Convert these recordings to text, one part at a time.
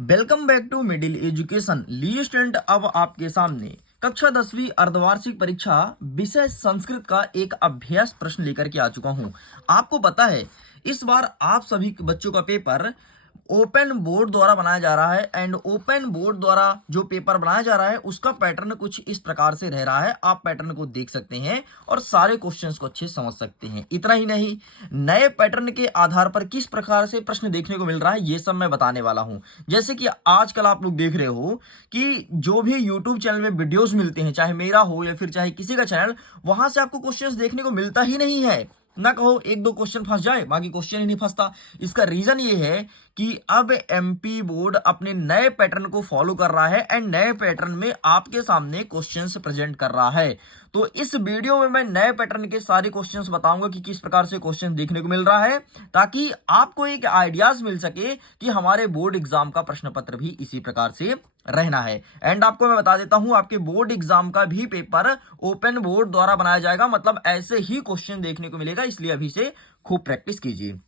Welcome back to middle education. ली student, अब आपके सामने कक्षा 10वीं अर्धवार्षिक परीक्षा विषय संस्कृत का एक अभ्यास प्रश्न लेकर के आ चुका हूं। आपको पता है इस बार आप सभी बच्चों का पेपर ओपन बोर्ड द्वारा बनाया जा रहा है एंड ओपन बोर्ड द्वारा जो पेपर बनाया जा रहा है उसका पैटर्न कुछ इस प्रकार से रह रहा है। आप पैटर्न को देख सकते हैं और सारे क्वेश्चंस को अच्छे से समझ सकते हैं। इतना ही नहीं, नए पैटर्न के आधार पर किस प्रकार से प्रश्न देखने को मिल रहा है ये सब मैं बताने वाला हूं। जैसे कि आजकल आप लोग देख रहे हो कि जो भी यूट्यूब चैनल में वीडियोस मिलते हैं, चाहे मेरा हो या फिर चाहे किसी का चैनल, वहां से आपको क्वेश्चंस देखने को मिलता ही नहीं है। ना कहो एक दो क्वेश्चन फंस जाए, बाकी क्वेश्चन ही नहीं फंसता। इसका रीजन ये है कि अब एमपी बोर्ड अपने नए पैटर्न को फॉलो कर रहा है एंड नए पैटर्न में आपके सामने क्वेश्चंस प्रेजेंट कर रहा है। तो इस वीडियो में मैं नए पैटर्न के सारे क्वेश्चंस बताऊंगा कि किस प्रकार से क्वेश्चन देखने को मिल रहा है, ताकि आपको एक आइडियाज मिल सके कि हमारे बोर्ड एग्जाम का प्रश्न पत्र भी इसी प्रकार से रहना है। एंड आपको मैं बता देता हूं, आपके बोर्ड एग्जाम का भी पेपर ओपन बोर्ड द्वारा बनाया जाएगा, मतलब ऐसे ही क्वेश्चन देखने को मिलेगा। इसलिए अभी से खूब प्रैक्टिस कीजिए।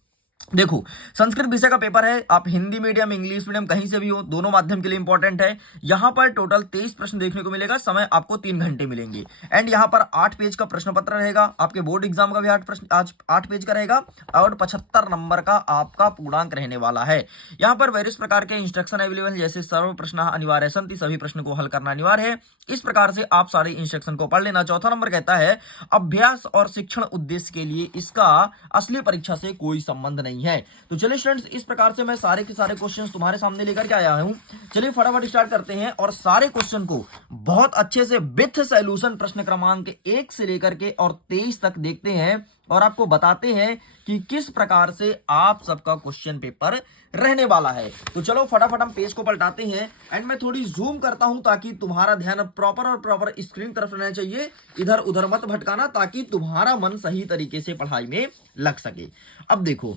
देखो, संस्कृत विषय का पेपर है, आप हिंदी मीडियम इंग्लिश मीडियम कहीं से भी हो, दोनों माध्यम के लिए इंपॉर्टेंट है। यहां पर टोटल 23 प्रश्न देखने को मिलेगा, समय आपको 3 घंटे मिलेंगे एंड यहां पर 8 पेज का प्रश्न पत्र रहेगा। आपके बोर्ड एग्जाम का भी 8 प्रश्न आज 8 पेज का रहेगा और 75 नंबर का आपका पूर्णांक रहने वाला है। यहां पर वेरियस प्रकार के इंस्ट्रक्शन अवेलेबल है, जैसे सर्व प्रश्न अनिवार्य संति, सभी प्रश्न को हल करना अनिवार्य है। इस प्रकार से आप सारे इंस्ट्रक्शन को पढ़ लेना। चौथा नंबर कहता है अभ्यास और शिक्षण उद्देश्य के लिए इसका असली परीक्षा से कोई संबंध नहीं है। तो चलिए स्टूडेंट्स, इस प्रकार से मैं सारे के सारे क्वेश्चंस तुम्हारे सामने लेकर के आया हूं। चलिए फटाफट स्टार्ट करते हैं और सारे क्वेश्चन को बहुत अच्छे से विथ सॉल्यूशन प्रश्न क्रमांक 1 से लेकर के और 23 तक देखते हैं और आपको बताते हैं कि किस प्रकार से आप सबका क्वेश्चन पेपर रहने वाला है। तो चलो फटाफट हम पेज को पलटाते हैं एंड मैं थोड़ी जूम करता हूं ताकि तुम्हारा ध्यान प्रॉपर स्क्रीन तरफ रहना चाहिए, इधर उधर मत भटकाना, ताकि तुम्हारा मन सही तरीके से पढ़ाई में लग सके। अब देखो,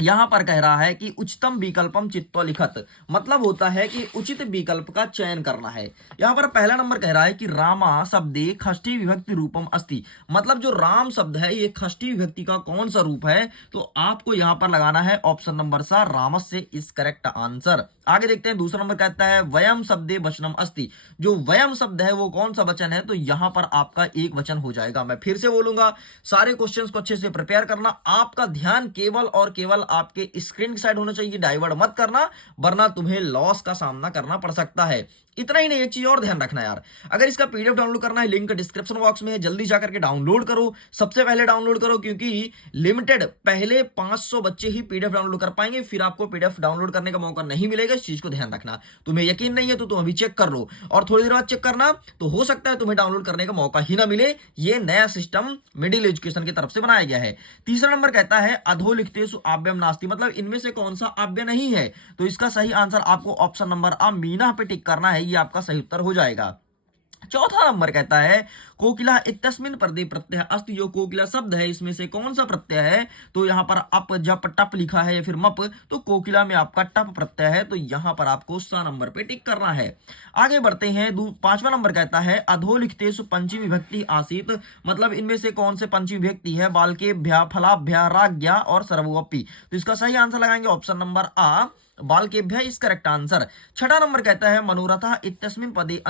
यहां पर कह रहा है कि उच्चतम विकल्पम चित्तो लिखत, मतलब होता है कि उचित विकल्प का चयन करना है। यहां पर पहला नंबर कह रहा है कि रामा शब्दे खष्टी विभक्ति रूपम अस्ति, मतलब जो राम शब्द है ये खष्टी विभक्ति का कौन सा रूप है, तो आपको यहां पर लगाना है ऑप्शन नंबर सा रामस से इज करेक्ट आंसर। आगे देखते हैं, दूसरा नंबर कहता है वयम शब्दे वचनम अस्ति, जो वयम शब्द है वो कौन सा वचन है, तो यहां पर आपका एक वचन हो जाएगा। मैं फिर से बोलूंगा, सारे क्वेश्चंस को अच्छे से प्रिपेयर करना, आपका ध्यान केवल और केवल आपके स्क्रीन की साइड होना चाहिए, डाइवर्ट मत करना, वरना तुम्हें लॉस का सामना करना पड़ सकता है। इतना ही नहीं, एक चीज और ध्यान रखना यार, अगर इसका पीडीएफ डाउनलोड करना है, लिंक डिस्क्रिप्शन बॉक्स में है, जल्दी जाकर के डाउनलोड करो, सबसे पहले डाउनलोड करो, क्योंकि लिमिटेड पहले 500 बच्चे ही पीडीएफ डाउनलोड कर पाएंगे, फिर आपको पीडीएफ डाउनलोड करने का मौका नहीं मिलेगा। इस चीज को ध्यान रखना। तुम्हें यकीन नहीं है तो तुम अभी चेक कर लो और थोड़ी देर बाद चेक करना, तो हो सकता है तुम्हें डाउनलोड करने का मौका ही ना मिले। ये नया सिस्टम मिडिल एजुकेशन की तरफ से बनाया गया है। तीसरा नंबर कहता है अधोलिखितेषु आव्यम नास्ति, मतलब इनमें से कौन सा आव्य नहीं है, तो इसका सही आंसर आपको ऑप्शन नंबर आ मीना पे टिक करना है, ये आपका सही उत्तर हो जाएगा। चौथा नंबर कहता है कोकिला इत्यस्मिन् पदे प्रत्यय अस्ति, जो कोकिला शब्द है इसमें से कौन सा प्रत्यय है, तो यहां पर अप जप टप लिखा है या फिर मप, तो कोकिला में आपका टप प्रत्यय है, तो यहां पर आपको सा नंबर पे टिक करना है। आगे बढ़ते हैं, पांचवा नंबर कहता है अधोलिखितेषु पंचमी विभक्ति आसीत, मतलब इनमें से कौन से पंचमी विभक्ति है, बालकेभ्या फलाभ्या राज्ञा और सर्वोपि, तो इसका सही आंसर लगाएंगे ऑप्शन नंबर आ बालकेभ्य इज करेक्ट आंसर। छठा नंबर कहता है मनोरथ इत्यस्मिन् पदे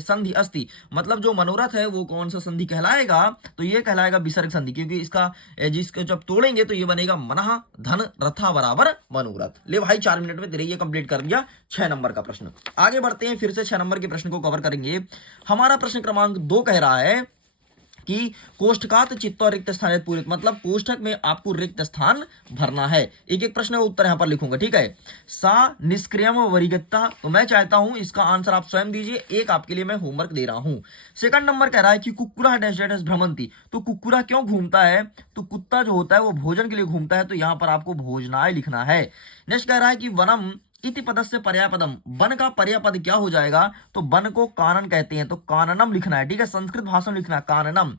संधि अस्ति, मतलब जो मनोरथ है वो कौन सा संधि कहलाएगा, तो ये कहलाएगा विसर्ग संधि, क्योंकि जिसको जब तोड़ेंगे तो ये बनेगा मनः धन रथा बराबर मनोरथ। ले भाई 4 मिनट में तेरे ये कंप्लीट कर दिया 6 नंबर का प्रश्न। आगे बढ़ते हैं, फिर से 6 नंबर के प्रश्न को कवर करेंगे। हमारा प्रश्न क्रमांक 2 कह रहा है कि कोष्ठकात चित्तो रिक्त स्थान पूरित, मतलब कोष्ठक में आपको रिक्त स्थान भरना है। एक एक प्रश्न का उत्तर यहां पर लिखूंगा, ठीक है। सा निष्क्रियम वरिगता, तो मैं चाहता हूं इसका आंसर आप स्वयं दीजिए, एक आपके लिए मैं होमवर्क दे रहा हूं। सेकंड नंबर कह रहा है कि कुक्कुरा डैश डैश भ्रमंती, तो कुक्कुरा क्यों घूमता है, तो कुत्ता जो होता है वो भोजन के लिए घूमता है, तो यहां पर आपको भोजनाय लिखना है। नेक्स्ट कह रहा है कि वनम इति पदस्य पर्यायपदम, वन का पर्यायपद क्या हो जाएगा, तो वन को कानन कहते हैं, तो काननम लिखना है, ठीक है, संस्कृत भाषा में लिखना है काननम।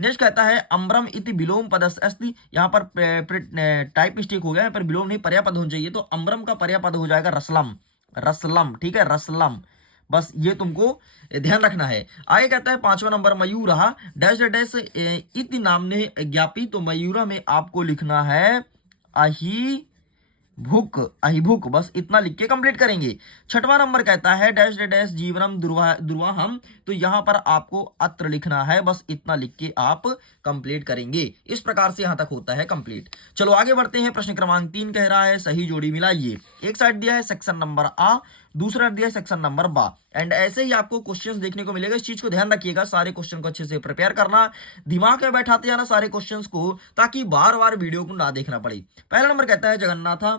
नेक्स्ट कहता है अम्बरम इति विलोम पदस्य अस्ति, यहाँ पर टाइप मिस्टेक हो गया, यहाँ पर विलोम नहीं पर्यायपद होना चाहिए, तो अम्बरम का पर्यायपद हो जाएगा रसलम, रसलम, ठीक है, रसलम। बस ये तुमको ध्यान रखना है। आगे कहता है 5वां नंबर मयूरा डैश डैश इति नामने ज्ञापी, तो मयूरा में आपको लिखना है अहि भूख अहिभूख, बस इतना लिख के कंप्लीट करेंगे। छठवां नंबर कहता है डैश डैश डैश जीवनम दुर्वाहम, तो यहां पर आपको अत्र लिखना है, बस इतना लिख के आप कंप्लीट करेंगे। इस प्रकार से यहां तक होता है कंप्लीट। चलो आगे बढ़ते हैं। प्रश्न क्रमांक 3 कह रहा है सही जोड़ी मिलाइए। एक साइड दिया है सेक्शन नंबर आ, दूसरा दिया है सेक्शन नंबर बा, एंड ऐसे ही आपको क्वेश्चंस देखने को मिलेगा। इस चीज को ध्यान रखिएगा, सारे क्वेश्चन को अच्छे से प्रिपेयर करना, दिमाग में बैठाते जाना सारे क्वेश्चंस को, ताकि बार बार वीडियो को ना देखना पड़े। पहला नंबर कहता है जगन्नाथा,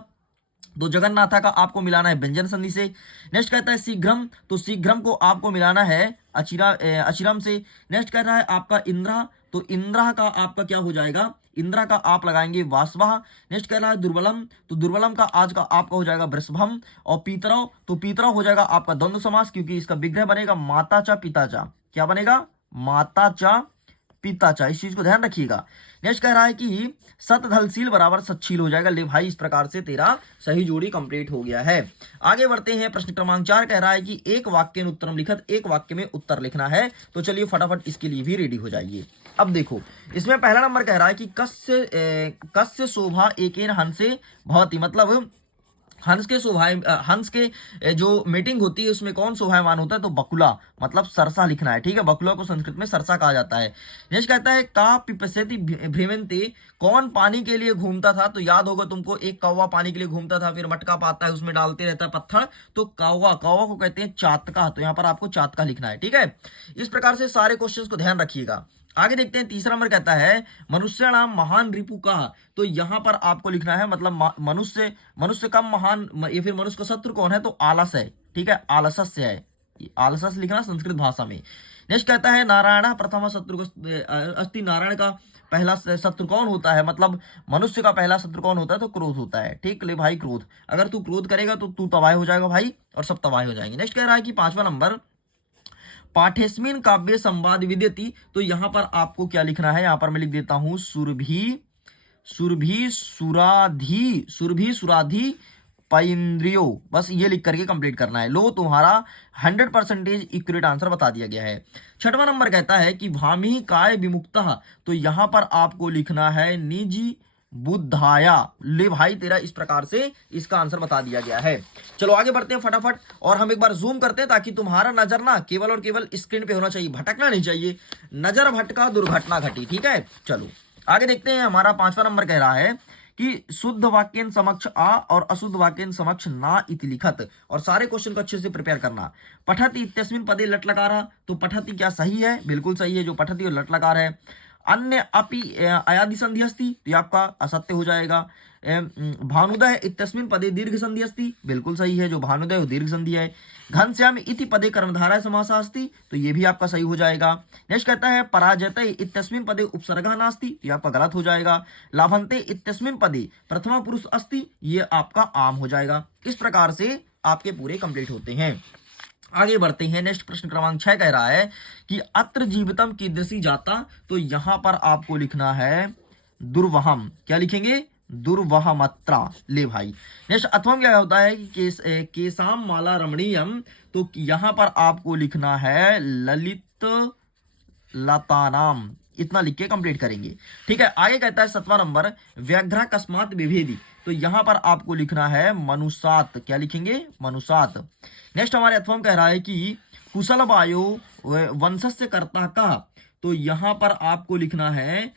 तो जगन्नाथा का आपको मिलाना है व्यंजन संधि से। नेक्स्ट कहता है शीघ्रम, तो शीघ्रम को आपको मिलाना है अचिरम से। नेक्स्ट कहता है आपका इंद्रा, तो इंद्रा का आपका क्या हो जाएगा, इंद्रा का आप लगाएंगे वासवा। नेक्स्ट कह रहा है दुर्बलम, तो दुर्बलम का आज का आपका हो जाएगा वृषभम। और पीतरव, तो पीतरव हो जाएगा आपका द्वंद्व समास, क्योंकि इसका विग्रह बनेगा माता चा पिता चा। क्या बनेगा, माता चा पिता चा, इस चीज को ध्यान रखिएगा। नेक्स्ट कह रहा है कि सतधलशील बराबर सच्छील हो जाएगा। ले भाई, इस प्रकार से तेरा सही जोड़ी कंप्लीट हो गया है। आगे बढ़ते हैं। प्रश्न क्रमांक 4 कह रहा है कि एक वाक्य में उत्तरम लिखत, एक वाक्य में उत्तर लिखना है। तो चलिए फटाफट इसके लिए भी रेडी हो जाइए। अब देखो, इसमें पहला नंबर कह रहा है कि कस्य शोभा एकेन हंसे भवति, मतलब हंस के हंस के जो मीटिंग होती है उसमें कौन शोभायमान होता है, तो बकुला, मतलब सरसा लिखना है। ठीक है, बकुला को संस्कृत में सरसा कहा जाता है। नेक्स्ट कहता है का पिपसेति भ्रमंते, कौन पानी के लिए घूमता था, तो याद होगा तुमको, एक कौवा पानी के लिए घूमता था, फिर मटका पाता है उसमें डालते रहता है पत्थर, तो कौवा, कौवा को कहते हैं चातका, तो यहाँ पर आपको चातका लिखना है। ठीक है, इस प्रकार से सारे क्वेश्चंस को ध्यान रखिएगा। आगे देखते हैं। तीसरा नंबर कहता है मनुष्य नाम महान रिपु का, तो यहां पर आपको लिखना है, मतलब मनुष्य का महान, ये फिर मनुष्य का शत्रु कौन है, तो आलस है। ठीक है, आलस्य है, आलस लिखना संस्कृत भाषा में। नेक्स्ट कहता है नारायण प्रथम शत्रु अस्ति, नारायण का पहला शत्रु कौन होता है, मतलब मनुष्य का पहला शत्रु कौन होता है, तो क्रोध होता है। ठीक ले भाई, क्रोध, अगर तू क्रोध करेगा तो तू तबाह हो जाएगा भाई, और सब तबाह हो जाएंगे। नेक्स्ट कह रहा है कि 5वां नंबर पाठेस्मिन काव्य संवाद विद्यति, तो यहां पर आपको क्या लिखना है, यहां पर मैं लिख देता हूं सुरभि सुराधि पैंद्रियो, बस ये लिख करके कंप्लीट करना है। लो, तुम्हारा 100% इक्यूरेट आंसर बता दिया गया है। छठवां नंबर कहता है कि भामी काय विमुक्तः, तो यहां पर आपको लिखना है निजी बुद्धाया। ले भाई, तेरा इस प्रकार से इसका आंसर बता दिया गया है। चलो आगे बढ़ते हैं फटाफट, और हम एक बार जूम करते हैं ताकि तुम्हारा नजर ना केवल और केवल स्क्रीन पे होना चाहिए, भटकना नहीं चाहिए। नजर भटका दुर्घटना घटी। ठीक है, चलो आगे देखते हैं। हमारा 5वां नंबर कह रहा है कि शुद्ध वाक्यन समक्ष आ और अशुद्ध वाक्यन समक्ष ना इति लिखत, और सारे क्वेश्चन को अच्छे से प्रिपेयर करना। पठति इत्यस्मिन पदे लट लकार, तो पठति क्या सही है, बिल्कुल सही है, जो पठति और लट लकार है। अन्य अपि अयादि संधि अस्ति, तो ये आपका असत्य हो जाएगा। भानुदय इत्यस्मिन पदे दीर्घ संधि अस्ति, बिल्कुल सही है, जो भानुदय वो दीर्घ संधि है। घनश्याम इति पदे कर्मधारय समास अस्ति, तो ये भी आपका सही हो जाएगा। नेक्स्ट कहता है पराजयते इत्यस्मिन पदे उपसर्गः नास्ति, तो ये आपका गलत हो जाएगा। लाभन्ते इत्यस्मिन पदे प्रथमा पुरुष अस्ति, ये आपका आम हो जाएगा। इस प्रकार से आपके पूरे कंप्लीट होते हैं। आगे बढ़ते हैं। नेक्स्ट प्रश्न क्रमांक 6 कह रहा है कि अत्र जीवितम कीदृशी जाता, तो यहां पर आपको लिखना है दुर्वहम। क्या लिखेंगे, दुर्वहमत्रा। ले भाई, नेक्स्ट अथवम क्या होता है कि केसाम माला रमणीयम, तो यहां पर आपको लिखना है ललित लतानाम, इतना लिख के कंप्लीट करेंगे। ठीक है, आगे कहता है 7वां नंबर व्याघ्र कस्मात विभेदी, तो यहां पर आपको लिखना है मनुसात। क्या लिखेंगे, मनुसात। नेक्स्ट हमारे 8वां कह रहा है कि कुशल वायो वंशस्य कर्ता का, तो यहां पर आपको लिखना है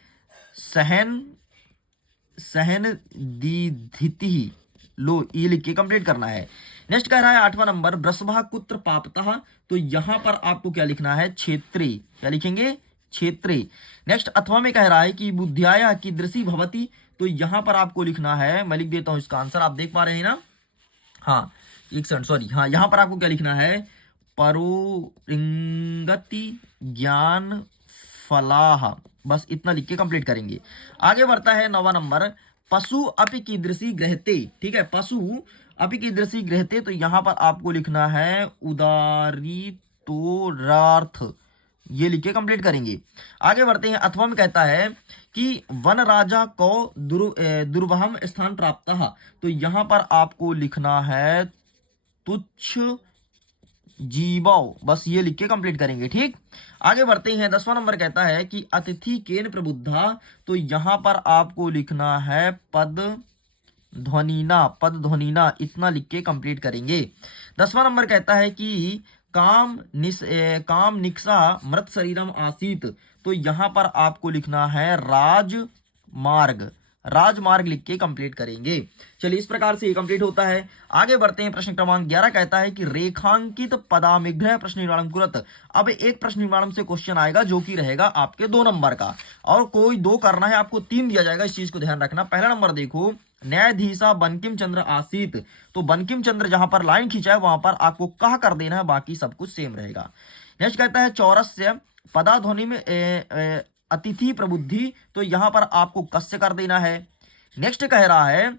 सहन दीधिति। लो, ये लिख के कंप्लीट करना है। नेक्स्ट कह रहा है 8वां नंबर वृषभा कुत्र पापतः, तो यहां पर आपको क्या लिखना है, क्षेत्री। क्या लिखेंगे, क्षेत्री। नेक्स्ट 8वां में कह रहा है कि बुद्धियाया कीदृशी भवति, तो यहां पर आपको लिखना है, मैं लिख देता हूं इसका आंसर, आप देख पा रहे हैं ना, हाँ एक सेकंड, सॉरी, हाँ यहां पर आपको क्या लिखना है, परोरिंगति ज्ञान फलाह, बस इतना लिख के कंप्लीट करेंगे। आगे बढ़ता है 9वां नंबर पशु अपि कीदृशी ग्रहते। ठीक है, पशु अपि कीदृशी ग्रहते, तो यहां पर आपको लिखना है उदारितोरार्थ, ये लिख के कंप्लीट करेंगे। आगे बढ़ते हैं। अथवा में कहता है कि वन राजा को दुर्वहम स्थान प्राप्त, तो यहां पर आपको लिखना है तुच्छ जीवाओ, बस ये लिख के कंप्लीट करेंगे। ठीक, आगे बढ़ते हैं। 10वां नंबर कहता है कि अतिथि केन प्रबुद्धा, तो यहां पर आपको लिखना है पद ध्वनिना, पद ध्वनिना, इतना लिख के कंप्लीट करेंगे। 10वां नंबर कहता है कि काम निक्सा मृत शरीरम आसीत, तो यहां पर आपको लिखना है राजमार्ग, राजमार्ग लिख के कंप्लीट करेंगे। चलिए इस प्रकार से ये कंप्लीट होता है। आगे बढ़ते हैं। प्रश्न क्रमांक 11 कहता है कि रेखांकित पदामिग्रह प्रश्न निर्माण कुरत। अब एक प्रश्न निर्माण से क्वेश्चन आएगा जो कि रहेगा आपके 2 नंबर का, और कोई 2 करना है, आपको 3 दिया जाएगा, इस चीज को ध्यान रखना। पहला नंबर देखो, न्यायाधीशा बंकिम चंद्र आसीत, तो बंकिम चंद्र जहां पर लाइन खींचा है वहां पर आपको कहा कर देना है, बाकी सब कुछ सेम रहेगा। नेक्स्ट कहता है चौरस्य पदाध्वनि में अतिथि प्रबुद्धि, तो यहां पर आपको कस्य कर देना है। नेक्स्ट कह रहा है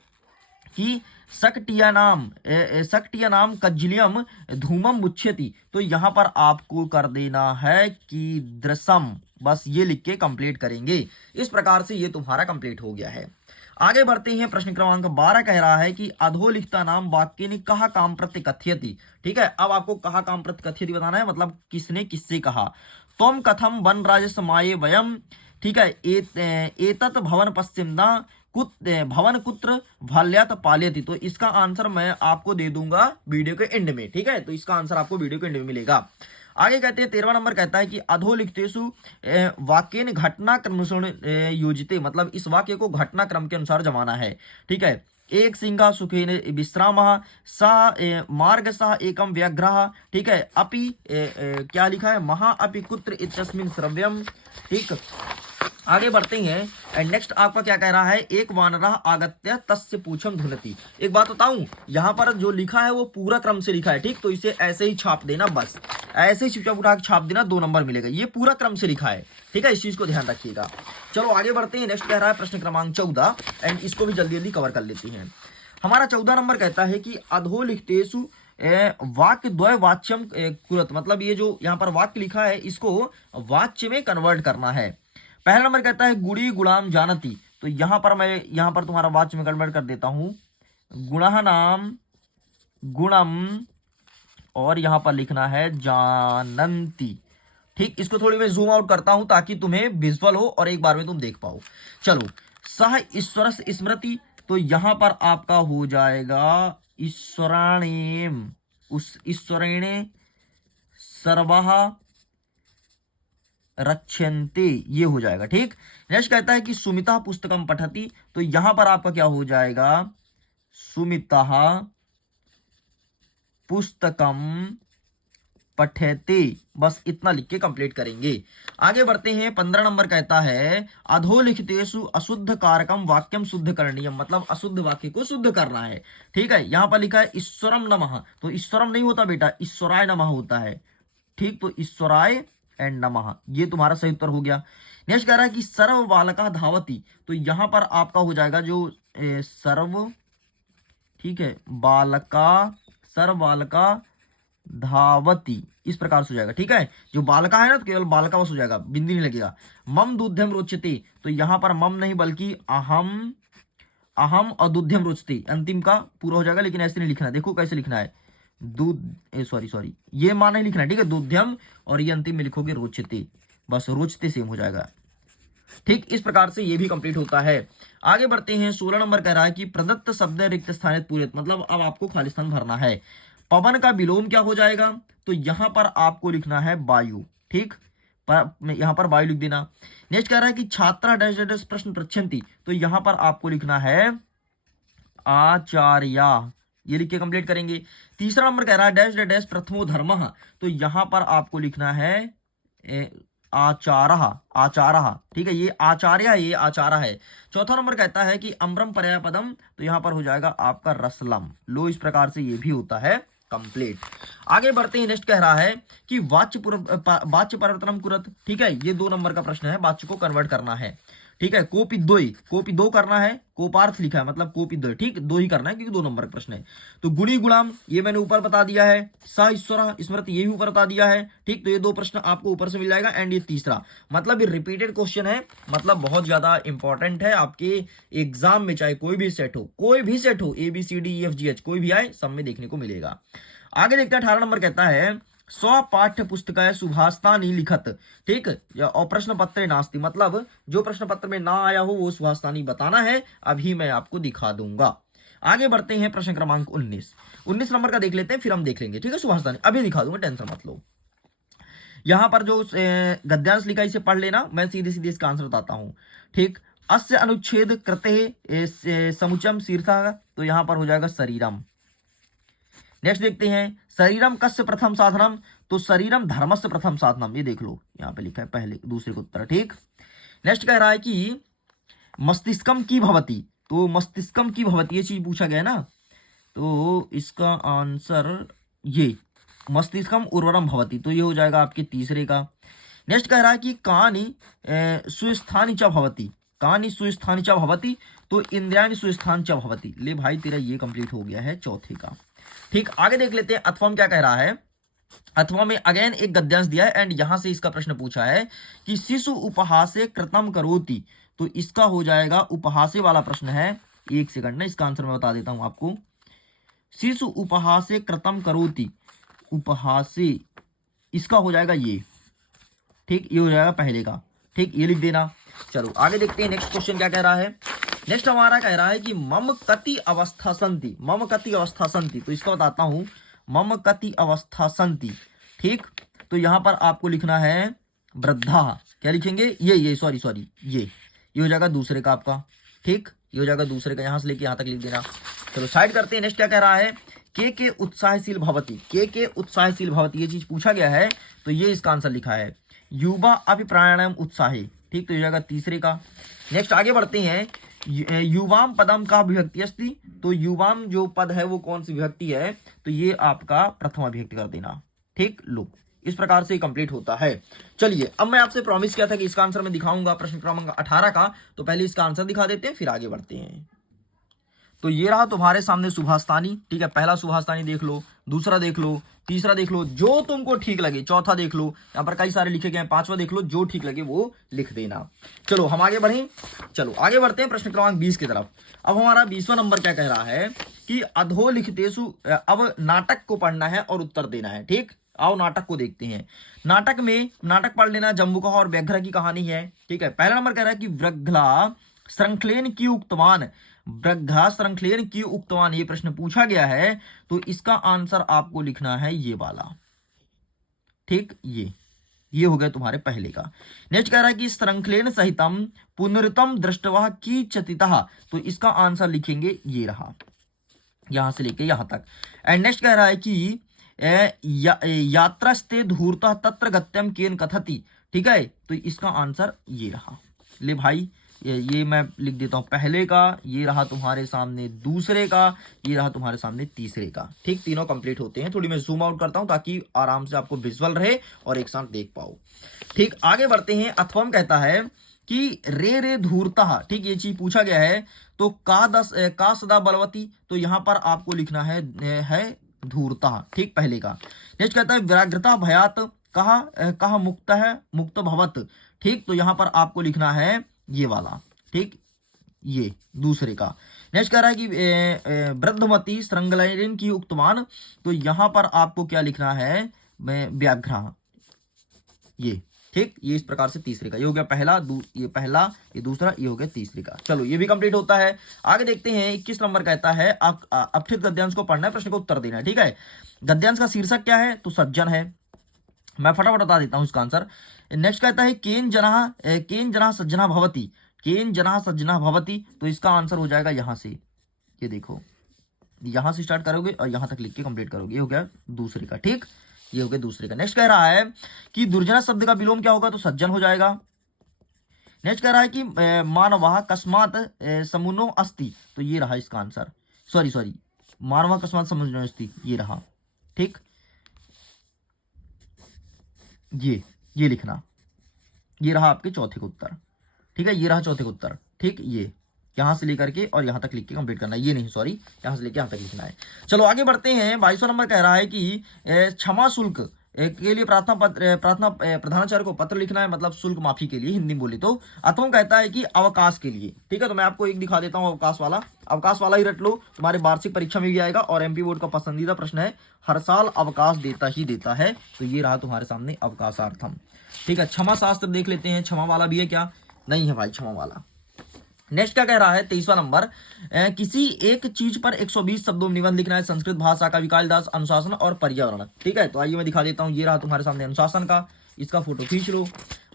कि सक्टिया नाम कज्जिलियम धूमम मुच्छति, तो यहां पर आपको कर देना है कि दृसम, बस ये लिख के कंप्लीट करेंगे। इस प्रकार से ये तुम्हारा कंप्लीट हो गया है। आगे बढ़ते हैं। प्रश्न क्रमांक 12 कह रहा है कि अधोलिखिता नाम वाक्य ने कहा काम प्रति कथयति। ठीक है, अब आपको कहा काम प्रति कथयति बताना है, मतलब किसने किससे कहा। तुम कथम वन राजसमाये वयम, ठीक है, एतत भवन पश्चिमदा भवन कुत्र भाल्यात पाल्यति, तो इसका आंसर मैं आपको दे दूंगा वीडियो के एंड में। ठीक है, तो इसका आंसर आपको वीडियो के एंड में मिलेगा। आगे कहते हैं 13वां नंबर कहता है कि अधोलिखितेषु वाक्येन घटनाक्रमशुण योजिते, मतलब इस वाक्य को घटनाक्रम के अनुसार जमाना है। ठीक है, एक सिंहा सुखेन विश्रामः, सा मार्ग सा एकम व्याघ्रः, ठीक है, अपि क्या लिखा है, महा अपि कुत्र इत्यस्मिन् श्रव्यम। ठीक, आगे बढ़ते हैं। एंड नेक्स्ट आपका क्या कह रहा है, एक वानरः आगत्य तस्य पूछम धुनति। एक बात बताऊं, यहाँ पर जो लिखा है वो पूरा क्रम से लिखा है। ठीक, तो इसे ऐसे ही छाप देना, बस ऐसे ही चुपचाप उठा के छाप देना, 2 नंबर मिलेगा। ये पूरा क्रम से लिखा है। ठीक है, इस चीज को ध्यान रखिएगा। चलो आगे बढ़ते हैं। नेक्स्ट कह रहा है प्रश्न क्रमांक 14, एंड इसको भी जल्दी जल्दी कवर कर लेते हैं। हमारा 14 नंबर कहता है कि अधोलिखितेषु वाक्य द्वय वाच्यम कुरत, मतलब ये जो यहाँ पर वाक्य लिखा है इसको वाच्य में कन्वर्ट करना है। पहला नंबर कहता है गुड़ी गुलाम जानती, तो यहां पर मैं यहां पर तुम्हारा वाच्य में कन्वर्ट कर देता हूं, गुणः नाम गुणम, और यहां पर लिखना है जानंती। ठीक, इसको थोड़ी मैं जूम आउट करता हूं ताकि तुम्हें विजुअल हो और एक बार में तुम देख पाओ। चलो, सह ईश्वर स्मृति, तो यहां पर आपका हो जाएगा ईश्वराणेम, उस ईश्वरेणे सर्वः रक्षन्ते, ये हो जाएगा। ठीक, नेक्स्ट कहता है कि सुमिता पुस्तकम पठति, तो यहां पर आपका क्या हो जाएगा, सुमिता पुस्तकम पठते, बस इतना लिख के कंप्लीट करेंगे। आगे बढ़ते हैं। 15 नंबर कहता है अधोलिखितेषु अशुद्ध कारकम वाक्यम शुद्ध करणीयम, मतलब अशुद्ध वाक्य को शुद्ध करना है। ठीक है, यहां पर लिखा है ईश्वरम नमः, तो ईश्वरम नहीं होता बेटा, ईश्वराय नमः होता है। ठीक, तो ईश्वराय एंड नमः, ये तुम्हारा सही उत्तर हो गया। नेक्स्ट कह रहा है कि सर्व बालका धावती, तो यहां पर आपका हो जाएगा जो सर्व, ठीक है, बालका, सर्व बालका धावती, इस प्रकार से हो जाएगा। ठीक है, जो बालका है ना तो केवल बालका बस हो जाएगा, बिंदी नहीं लगेगा। मम दूध्यम रोचते, तो यहां पर मम नहीं बल्कि अहम, अहम और दूध्यम रोचते, अंतिम का पूरा हो जाएगा, लेकिन ऐसे नहीं लिखना है। देखो कैसे लिखना है, दूध सॉरी ये मान नहीं लिखना है। ठीक है, दूध्यम, और ये अंतिम में लिखोगे रोचते, बस रोचते सेम हो जाएगा। ठीक, इस प्रकार से ये भी कंप्लीट होता है। आगे बढ़ते हैं। 16 नंबर कह रहा है कि प्रदत्त शब्द रिक्त स्थानित पूरित, मतलब अब आपको खाली स्थान भरना है। पवन का विलोम क्या हो जाएगा, तो यहां पर आपको लिखना है वायु। ठीक, यहां पर वायु लिख देना। नेक्स्ट कह रहा है कि छात्रा डैश डैश प्रश्न पृच्छन्ति, तो यहां पर आपको लिखना है आचार्या, ये लिख के कंप्लीट करेंगे। तीसरा नंबर कह रहा है डैश डैश प्रथमो धर्मः, तो यहां पर आपको लिखना है आचारः, आचारः। ठीक है, ये आचार्य, ये आचारा है। चौथा नंबर कहता है कि अम्रम पर्याय पदम, तो यहां पर हो जाएगा आपका रसलम। लो, इस प्रकार से ये भी होता है कंप्लीट। आगे बढ़ते हैं। नेक्स्ट कह रहा है कि वाच्य परिवर्तनम कुरत। ठीक है, ये 2 नंबर का प्रश्न है, वाच्य को कन्वर्ट करना है। ठीक है, कोपी दो करना है, कोपार्थ लिखा है मतलब कोपी दो। ठीक, 2 ही करना है क्योंकि 2 नंबर का प्रश्न है। तो गुणी गुणाम ये मैंने ऊपर बता दिया है, स ईश्वर स्मृति ये भी ऊपर बता दिया है। ठीक, तो ये 2 प्रश्न आपको ऊपर से मिल जाएगा। एंड ये तीसरा मतलब ये रिपीटेड क्वेश्चन है, मतलब बहुत ज्यादा इंपॉर्टेंट है आपके एग्जाम में, चाहे कोई भी सेट हो, ABCDEFGH कोई भी आए, सब में देखने को मिलेगा। आगे देखते हैं। 18 नंबर कहता है स्व पाठ्य पुस्तक सुभाषतानी लिखत। ठीक, और प्रश्न पत्र नास्ती, मतलब जो प्रश्न पत्र में ना आया हो वो सुभाषतानी बताना है। अभी मैं आपको दिखा दूंगा। आगे बढ़ते हैं प्रश्न क्रमांक 19 नंबर का देख लेते हैं, फिर हम देख लेंगे, ठीक है। सुभाष दानी अभी दिखा दूंगा, टेंशन मत लो। यहां पर जो गद्यांश लिखा इसे पढ़ लेना, मैं सीधे सीधे इसका आंसर बताता हूं, ठीक। अस्य अनुच्छेद कृते समुचम शीर्षक, तो यहां पर हो जाएगा शरीरम। नेक्स्ट देखते हैं, शरीरम कस्य प्रथम साधनम, तो शरीरम धर्मस्य प्रथम साधनम, ये देख लो यहाँ पे लिखा है पहले दूसरे का उत्तर, ठीक। नेक्स्ट कह रहा है कि मस्तिष्कम की भवती, तो मस्तिष्कम की भवती ये चीज पूछा गया ना, तो इसका आंसर ये मस्तिष्कम उर्वरम भवती, तो ये हो जाएगा आपके तीसरे का। नेक्स्ट कह रहा है कि कहानी सुस्थानी च भवती, कहानी सुस्थानी च भवती, तो इंद्रियाणी सुस्थान च भवती। ले भाई तेरा ये कंप्लीट हो गया है चौथे का, ठीक। आगे देख लेते हैं अथवा में क्या कह रहा है। अथवा में अगेन एक गद्यांश दिया है एंड यहां से इसका प्रश्न पूछा है कि शिशु उपहासे कृतम करोति, तो इसका हो जाएगा उपहासे वाला प्रश्न है। एक सेकंड ना, इसका आंसर मैं बता देता हूं आपको। शिशु उपहासे कृतम करोति, उपहासे इसका हो जाएगा ये, ठीक, ये हो जाएगा पहले का, ठीक, ये लिख देना। चलो आगे देखते हैं नेक्स्ट क्वेश्चन क्या कह रहा है। नेक्स्ट हमारा कह रहा है कि मम कति अवस्था संति, मम कति अवस्था संति, तो इसका बताता हूं, मम कति अवस्था संति, ठीक। तो यहां पर आपको लिखना है वृद्धा, क्या लिखेंगे, ये सॉरी ये हो जाएगा दूसरे का आपका, ठीक, ये हो जाएगा दूसरे का, यहां से लेके यहां तक लिख देना। चलो साइड करते हैं। नेक्स्ट क्या कह रहा है, के उत्साहशील भवती, के उत्साहशील भवती, ये चीज पूछा गया है, तो ये इसका आंसर लिखा है युवा अभिप्राणायाम उत्साही, ठीक, तो ये जाएगा तीसरे का। नेक्स्ट आगे बढ़ते हैं, युवाम पदम का विभक्ति अस्ति, तो युवाम जो पद है वो कौन सी विभक्ति है, तो ये आपका प्रथमा विभक्ति कर देना, ठीक। लो इस प्रकार से कंप्लीट होता है। चलिए अब मैं आपसे प्रॉमिस किया था कि इसका आंसर मैं दिखाऊंगा प्रश्न क्रमांक 18 का, तो पहले इसका आंसर दिखा देते हैं फिर आगे बढ़ते हैं। तो ये रहा तुम्हारे सामने सुभाषतानी, ठीक है। पहला सुभाषतानी देख लो, दूसरा देख लो, तीसरा देख लो, जो तुमको ठीक लगे, चौथा देख लो, यहाँ पर कई सारे लिखे गए हैं, पांचवा देख लो, जो ठीक लगे वो लिख देना। चलो हम आगे बढ़ें, चलो आगे बढ़ते हैं प्रश्न क्रमांक 20 की तरफ। अब हमारा 20वां नंबर क्या कह रहा है कि अधोलिखितेषु, अब नाटक को पढ़ना है और उत्तर देना है, ठीक। आओ नाटक को देखते हैं। नाटक में, नाटक पढ़ लेना, जम्बूका और व्याघ्र की कहानी है, ठीक है। पहला नंबर कह रहा है कि व्रघ्ला श्रृंखलेन की उक्तवान, व्रघ्ला श्रृंखलेन की उक्तवान, ये प्रश्न पूछा गया है, तो इसका आंसर आपको लिखना है ये वाला, ठीक, ये हो गया तुम्हारे पहले का। नेक्स्ट कह रहा है कि श्रृंखलेन सहितम पुनरुतम दृष्टवा की चतितः, तो इसका आंसर लिखेंगे ये रहा, यहां से लेके यहां तक। एंड नेक्स्ट कह रहा है कि यात्रास्ते धूर्ता तत्र गत्यम केन कथति, ठीक है, तो इसका आंसर ये रहा। ले भाई ये मैं लिख देता हूं पहले का, ये रहा तुम्हारे सामने दूसरे का, ये रहा तुम्हारे सामने तीसरे का, ठीक। तीनों कंप्लीट होते हैं। थोड़ी मैं जूम आउट करता हूं ताकि आराम से आपको विजुअल रहे और एक साथ देख पाओ, ठीक। आगे बढ़ते हैं। अथवम कहता है कि रे धूर्ता, ठीक, ये चीज पूछा गया है, तो का सदा बलवती, तो यहां पर आपको लिखना है धूर्ता, ठीक, पहले का। नेक्स्ट कहता है व्याघ्रता भयात कहा मुक्त है, मुक्त भवत, ठीक, तो यहां पर आपको लिखना है ये वाला, ठीक, ये दूसरे का। नेक्स्ट कह रहा है कि वृद्धमती श्रृंखलेन की उक्तवान, तो यहां पर आपको क्या लिखना है, व्याघ्र, ये, ठीक, ये इस प्रकार से तीसरे का, ये हो गया पहला, ये पहला, ये दूसरा, ये हो गया तीसरे का। चलो ये भी कंप्लीट होता है। आगे देखते हैं 21 नंबर कहता है अपठित गद्यांश को पढ़ना है, प्रश्न को उत्तर देना है, ठीक है। गद्यांश का शीर्षक क्या है, तो सज्जन है, मैं फटाफट बता देता हूं इसका आंसर। नेक्स्ट कहता है केन जना सज्जना भवती, केन जना सज्जना भवती, तो इसका आंसर हो जाएगा यहां से, ये देखो, यहां से स्टार्ट करोगे और यहां तक लिख के कंप्लीट करोगे, ये हो गया दूसरे का, ठीक, ये हो गया दूसरे का। नेक्स्ट कह रहा है कि दुर्जना शब्द का विलोम क्या होगा, तो सज्जन हो जाएगा। नेक्स्ट कह रहा है कि मानवः कस्मात् समुनो अस्ति, तो ये रहा इसका आंसर, सॉरी मानवः कस्मात् समुनो अस्ति, ये रहा, ठीक, ये लिखना, ये रहा आपके चौथे का उत्तर, ठीक है, ये रहा चौथे का उत्तर, ठीक, ये यहां से लेकर के और यहां तक लिख के कंप्लीट करना है, ये नहीं सॉरी, यहां से लेके यहां तक लिखना है। चलो आगे बढ़ते हैं। 22वां नंबर कह रहा है कि क्षमा शुल्क के लिए प्रार्थना प्रधानाचार्य को पत्र लिखना है, मतलब शुल्क माफी के लिए हिंदी में बोले तो। अथवा कहता है कि अवकाश के लिए, ठीक है, तो मैं आपको एक दिखा देता हूं, अवकाश वाला ही रट लो, तुम्हारे वार्षिक परीक्षा में भी आएगा और एमपी बोर्ड का पसंदीदा प्रश्न है, हर साल अवकाश देता है, तो ये रहा तुम्हारे सामने अवकाशार्थम, ठीक है। क्षमा शास्त्र देख लेते हैं, क्षमा वाला भी है क्या, नहीं है भाई क्षमा वाला। नेक्स्ट क्या कह रहा है 23वां नंबर, किसी एक चीज पर 120 शब्दों में निबंध लिखना है। संस्कृत भाषा का कालिदास, अनुशासन और पर्यावरण। ठीक है, तो आइए मैं दिखा देता हूँ। ये रहा तुम्हारे सामने अनुशासन का, इसका फोटो खींच लो।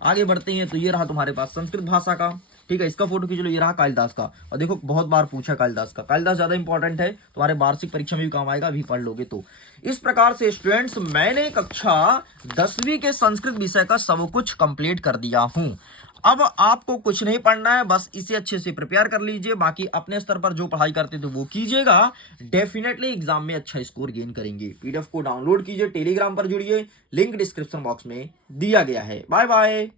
आगे बढ़ते हैं तो ये रहा तुम्हारे पास संस्कृत भाषा का। ठीक है, इसका फोटो खींच लो। ये रहा कालिदास का, और देखो बहुत बार पूछा कालिदास का। कालिदास ज्यादा इंपॉर्टेंट है, तुम्हारे वार्षिक परीक्षा में भी काम आएगा, अभी पढ़ लोगे तो। इस प्रकार से स्टूडेंट्स मैंने कक्षा 10वीं के संस्कृत विषय का सब कुछ कंप्लीट कर दिया हूं। अब आपको कुछ नहीं पढ़ना है, बस इसे अच्छे से प्रिपेयर कर लीजिए। बाकी अपने स्तर पर जो पढ़ाई करते थे वो कीजिएगा, डेफिनेटली एग्जाम में अच्छा स्कोर गेन करेंगे। पीडीएफ को डाउनलोड कीजिए, टेलीग्राम पर जुड़िए, लिंक डिस्क्रिप्शन बॉक्स में दिया गया है। Bye bye.